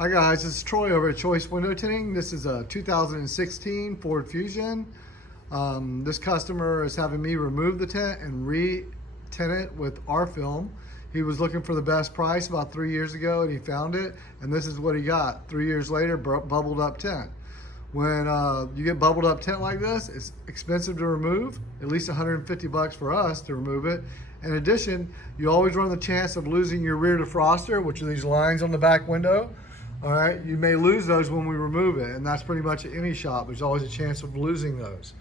Hi guys, this is Troy over at Choice Window Tinting. This is a 2016 Ford Fusion. This customer is having me remove the tint and re-tint it with our film. He was looking for the best price about 3 years ago and he found it, and this is what he got. 3 years later, bubbled up tint. When you get bubbled up tint like this, it's expensive to remove, at least 150 bucks for us to remove it. In addition, you always run the chance of losing your rear defroster, which are these lines on the back window. All right, you may lose those when we remove it, and that's pretty much at any shop. There's always a chance of losing those.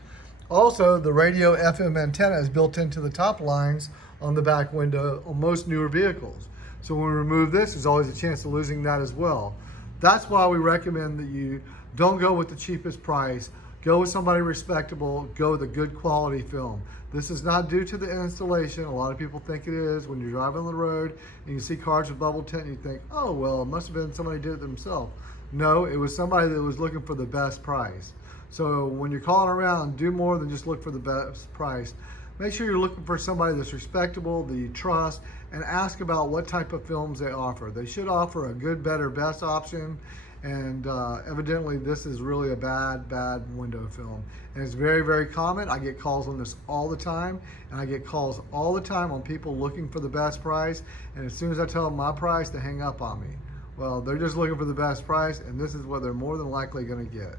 Also, the radio FM antenna is built into the top lines on the back window on most newer vehicles. So when we remove this, there's always a chance of losing that as well. That's why we recommend that you don't go with the cheapest price. Go with somebody respectable, go with a good quality film. This is not due to the installation. A lot of people think it is. When you're driving on the road and you see cars with bubble tint, you think, oh, well, it must have been somebody did it themselves. No, it was somebody that was looking for the best price. So when you're calling around, do more than just look for the best price. Make sure you're looking for somebody that's respectable, that you trust, and ask about what type of films they offer. They should offer a good, better, best option. And evidently this is really a bad window film, and it's very, very common. I get calls on this all the time, and I get calls all the time on people looking for the best price, and as soon as I tell them my price, they hang up on me. Well, they're just looking for the best price, and this is what they're more than likely going to get.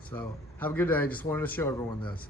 So have a good day. Just wanted to show everyone this.